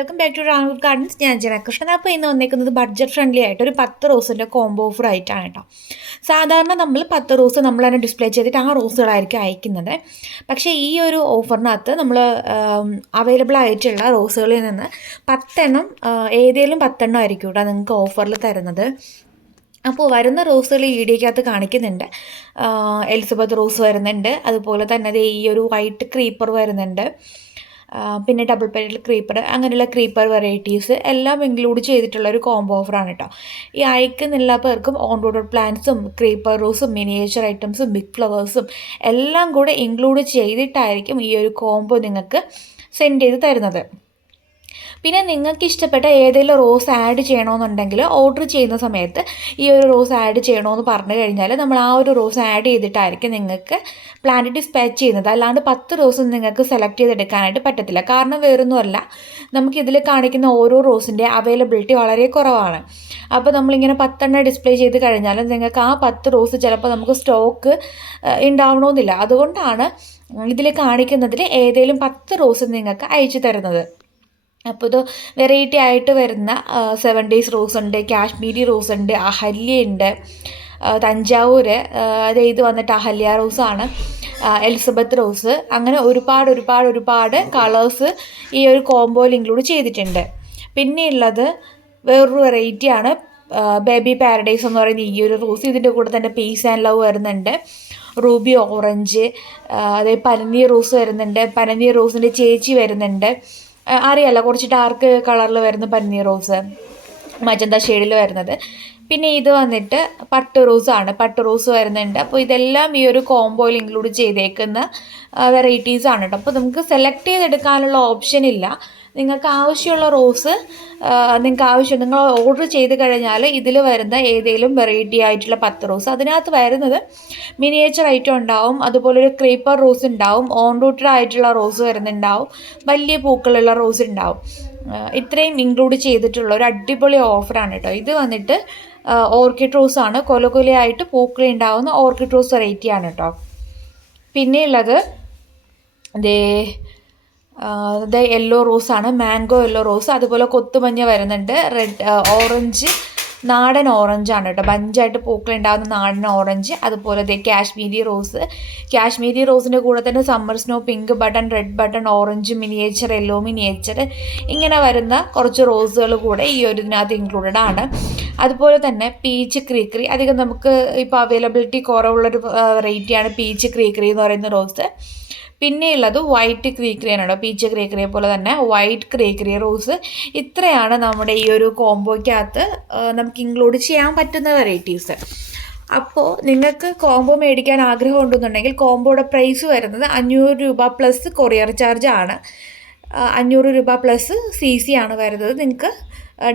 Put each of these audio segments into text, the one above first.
Welcome back to Ranur gardens ഞാൻ ജനകൃഷ്ണൻ അപ്പോൾ ഇന്ന് വന്നേക്കുന്നത് ബഡ്ജറ്റ് ഫ്രണ്ട്ലി ആയിട്ട് ഒരു പത്ത് റോസിന്റെ കോംബോ ഓഫർ ആയിട്ടാണ് കേട്ടോ. സാധാരണ നമ്മൾ പത്ത് റോസ് നമ്മൾ തന്നെ ഡിസ്പ്ലേ ചെയ്തിട്ട് ആ റോസുകളായിരിക്കും അയക്കുന്നത്. പക്ഷേ ഈ ഒരു ഓഫറിനകത്ത് നമ്മൾ അവൈലബിൾ ആയിട്ടുള്ള റോസുകളിൽ നിന്ന് പത്തെണ്ണം ഏതെങ്കിലും പത്തെണ്ണം ആയിരിക്കും കേട്ടോ നിങ്ങൾക്ക് ഓഫറിൽ തരുന്നത്. അപ്പോൾ വരുന്ന റോസുകൾ ഈ വീഡിയോക്കകത്ത് കാണിക്കുന്നുണ്ട്. എലിസബത്ത് റോസ് വരുന്നുണ്ട്. അതുപോലെ തന്നെ ഈ ഒരു വൈറ്റ് ക്രീപ്പർ വരുന്നുണ്ട്. പിന്നെ ഡബിൾ പെറ്റൽ ക്രീപ്പർ അങ്ങനെയുള്ള ക്രീപ്പർ വെറൈറ്റീസ് എല്ലാം ഇൻക്ലൂഡ് ചെയ്തിട്ടുള്ള ഒരു കോംബോ ഓഫറാണ് കേട്ടോ ഈ അയക്കുന്നില്ല പേർക്കും ഓൺ റോഡ് പ്ലാന്റ്സും ക്രീപ്പർ റോസും മിനിയേച്ചർ ഐറ്റംസും ബിഗ് ഫ്ലവേഴ്സും എല്ലാം കൂടെ ഇൻക്ലൂഡ് ചെയ്തിട്ടായിരിക്കും ഈ ഒരു കോംബോ നിങ്ങൾക്ക് സെൻഡ് ചെയ്ത് തരുന്നത്. പിന്നെ നിങ്ങൾക്ക് ഇഷ്ടപ്പെട്ട ഏതെങ്കിലും റോസ് ആഡ് ചെയ്യണമെന്നുണ്ടെങ്കിൽ ഓർഡർ ചെയ്യുന്ന സമയത്ത് ഈ ഒരു റോസ് ആഡ് ചെയ്യണമെന്ന് പറഞ്ഞു കഴിഞ്ഞാൽ നമ്മൾ ആ ഒരു റോസ് ആഡ് ചെയ്തിട്ടായിരിക്കും നിങ്ങൾക്ക് പ്ലാന്റ് ഡിസ്പാച്ച് ചെയ്യുന്നത്. അല്ലാണ്ട് പത്ത് റോസ് നിങ്ങൾക്ക് സെലക്ട് ചെയ്തെടുക്കാനായിട്ട് പറ്റത്തില്ല. കാരണം വേറൊന്നുമല്ല. നമുക്കിതിൽ കാണിക്കുന്ന ഓരോ റോസിന്റെ അവൈലബിലിറ്റി വളരെ കുറവാണ്. അപ്പോൾ നമ്മളിങ്ങനെ പത്തെണ്ണം ഡിസ്പ്ലേ ചെയ്ത് കഴിഞ്ഞാൽ നിങ്ങൾക്ക് ആ പത്ത് റോസ് ചിലപ്പോൾ നമുക്ക് സ്റ്റോക്ക് ഉണ്ടാവണമെന്നില്ല. അതുകൊണ്ടാണ് ഇതിൽ കാണിക്കുന്നതിൽ ഏതെങ്കിലും പത്ത് റോസ് നിങ്ങൾക്ക് അയച്ചു തരുന്നത്. അപ്പോൾ ഇത് വെറൈറ്റി ആയിട്ട് വരുന്ന സെവൻ ഡേയ്സ് റോസ് ഉണ്ട് കാശ്മീരി റോസ് ഉണ്ട് അഹല്യ ഉണ്ട് തഞ്ചാവൂർ അത് ഇത് വന്നിട്ട് അഹല്യ റോസാണ് എലിസബത്ത് റോസ് അങ്ങനെ ഒരുപാട് ഒരുപാട് ഒരുപാട് കളേഴ്സ് ഈ ഒരു കോംബോയിൽ ഇൻക്ലൂഡ് ചെയ്തിട്ടുണ്ട്. പിന്നെയുള്ളത് വേറൊരു വെറൈറ്റിയാണ് ബേബി പാരഡൈസ് എന്ന് പറയുന്ന ഈ ഒരു റോസ് ഇതിന്റെ കൂടെ തന്നെ പീസ് ആൻഡ് ലവ് വരുന്നുണ്ട്. റൂബി ഓറഞ്ച് അതായത് പനനീർ റോസ് വരുന്നുണ്ട്. പനനീർ റോസിന്റെ ചേച്ചി വരുന്നുണ്ട്. അറിയാലോ കുറച്ച് ഡാർക്ക് കളറിൽ വരുന്ന പന്നീർ റോസ് മജന്ത ഷെയ്ഡിൽ വരുന്നത്. പിന്നെ ഇത് വന്നിട്ട് പട്ട് റോസ് ആണ്. പട്ട് റോസ് വരുന്നുണ്ട്. അപ്പോൾ ഇതെല്ലാം ഈ ഒരു കോംബോയിൽ ഇൻക്ലൂഡ് ചെയ്തേക്കുന്ന വെറൈറ്റീസാണ് കേട്ടോ അപ്പോൾ നമുക്ക് സെലക്ട് ചെയ്തെടുക്കാനുള്ള ഓപ്ഷൻ ഇല്ല. നിങ്ങൾക്ക് ആവശ്യമുള്ള റോസ് നിങ്ങൾക്ക് ആവശ്യം നിങ്ങൾ ഓർഡർ ചെയ്ത് കഴിഞ്ഞാൽ ഇതിൽ വരുന്ന ഏതെങ്കിലും വെറൈറ്റി ആയിട്ടുള്ള പത്ത് റോസ്. അതിനകത്ത് വരുന്നത് മിനിയേച്ചർ ഐറ്റം ഉണ്ടാവും. അതുപോലെ ഒരു ക്രീപ്പർ റോസ് ഉണ്ടാവും. ഓൺ റൂട്ടഡ് ആയിട്ടുള്ള റോസ് വരുന്നുണ്ടാവും. വലിയ പൂക്കളുള്ള റോസ് ഉണ്ടാവും. ഇത്രയും ഇൻക്ലൂഡ് ചെയ്തിട്ടുള്ള ഒരു അടിപൊളി ഓഫറാണ് കേട്ടോ. ഇത് വന്നിട്ട് ഓർക്കിഡ് റോസ് ആണ്. കൊല കൊലയായിട്ട് പൂക്കൾ ഉണ്ടാവുന്ന ഓർക്കിഡ് റോസ് വെറൈറ്റിയാണ് കേട്ടോ. പിന്നെയുള്ളത് ദേ ഇത് യെല്ലോ റോസാണ് മാംഗോ യെല്ലോ റോസ് അതുപോലെ കൊത്തുമഞ്ഞ വരുന്നുണ്ട് റെഡ് ഓറഞ്ച് നാടൻ ഓറഞ്ച് ഓറഞ്ചാണ് കേട്ടോ. ബഞ്ചായിട്ട് പൂക്കളുണ്ടാകുന്ന നാടൻ ഓറഞ്ച് അതുപോലെ ദേ കാശ്മീരി റോസ്. കാശ്മീരി റോസിന്റെ കൂടെ തന്നെ summer snow pink button red button orange miniature yellow miniature ഇങ്ങനെ വരുന്ന കുറച്ച് റോസുകൾ കൂടെ ഈ ഒരു ഇതിനകത്ത് ഇൻക്ലൂഡഡ് ആണ്. അതുപോലെ തന്നെ പീച്ച് ക്രീക്രി അധികം നമുക്ക് ഇപ്പോൾ അവൈലബിലിറ്റി കുറവുള്ളൊരു വെറൈറ്റിയാണ് പീച്ച് ക്രീക്രി എന്ന് പറയുന്ന റോസ്. പിന്നെയുള്ളത് വൈറ്റ് ക്രീക്രിയാണ് പീച്ച് ക്രീക്രിയെ പോലെ തന്നെ വൈറ്റ് ക്രീക്രിയ റോസ് ഇത്രയാണ് നമ്മുടെ ഈ ഒരു കോംബോയ്ക്കകത്ത് നമുക്ക് ഇൻക്ലൂഡ് ചെയ്യാൻ പറ്റുന്ന വെറൈറ്റീസ് അപ്പോൾ നിങ്ങൾക്ക് കോംബോ മേടിക്കാൻ ആഗ്രഹം ഉണ്ടെന്നുണ്ടെങ്കിൽ കോംബോയുടെ പ്രൈസ് വരുന്നത് അഞ്ഞൂറ് രൂപ പ്ലസ് കൊറിയർ ചാർജ് ആണ്. അഞ്ഞൂറ് രൂപ പ്ലസ് സി സി ആണ് വരുന്നത്. നിങ്ങൾക്ക്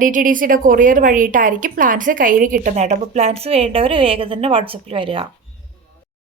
ഡി ടി ഡി സിയുടെ കൊറിയർ വഴിയിട്ടായിരിക്കും പ്ലാൻസ് കയ്യിൽ കിട്ടുന്നത് കേട്ടോ. അപ്പോൾ പ്ലാൻസ് വേണ്ടവർ വേഗം തന്നെ വാട്സപ്പിൽ വരിക.